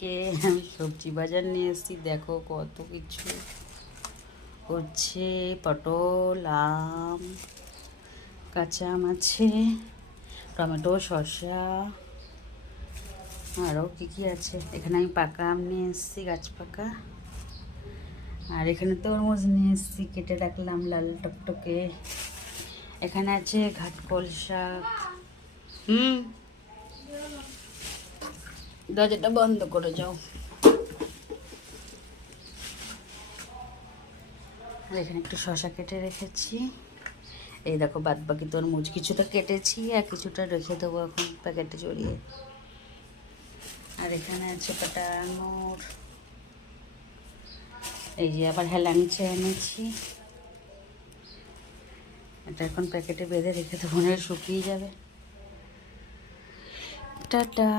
থেকে আমি সবজি বাজার নিয়ে এসেছি। দেখো কত কিছু হচ্ছে, পটল, আম, কাঁচা আম আছে, টমেটো, শসা, আরও কী কী আছে। এখানে আমি পাকা আম নিয়ে এসেছি, গাছ পাকা। আর এখানে তরমুজ নিয়ে এসেছি, কেটে রাখলাম লাল টকটকে। এখানে আছে ঘাটকল শাক। দরজাটা বন্ধ করে যাও। এখানে একটু শসা কেটে রেখেছি। এই দেখো বাদ বাকি তরমুজ কিছুটা কেটেছি আর কিছুটা রেখে দেবো এখন প্যাকেটে জড়িয়ে। আর এখানে আছে কাটা আঙুর। এই যে আবার হেলাঞ্চে এনেছি, এটা এখন প্যাকেটে বেঁধে রেখে দেবো, শুকিয়ে যাবে। টাটা।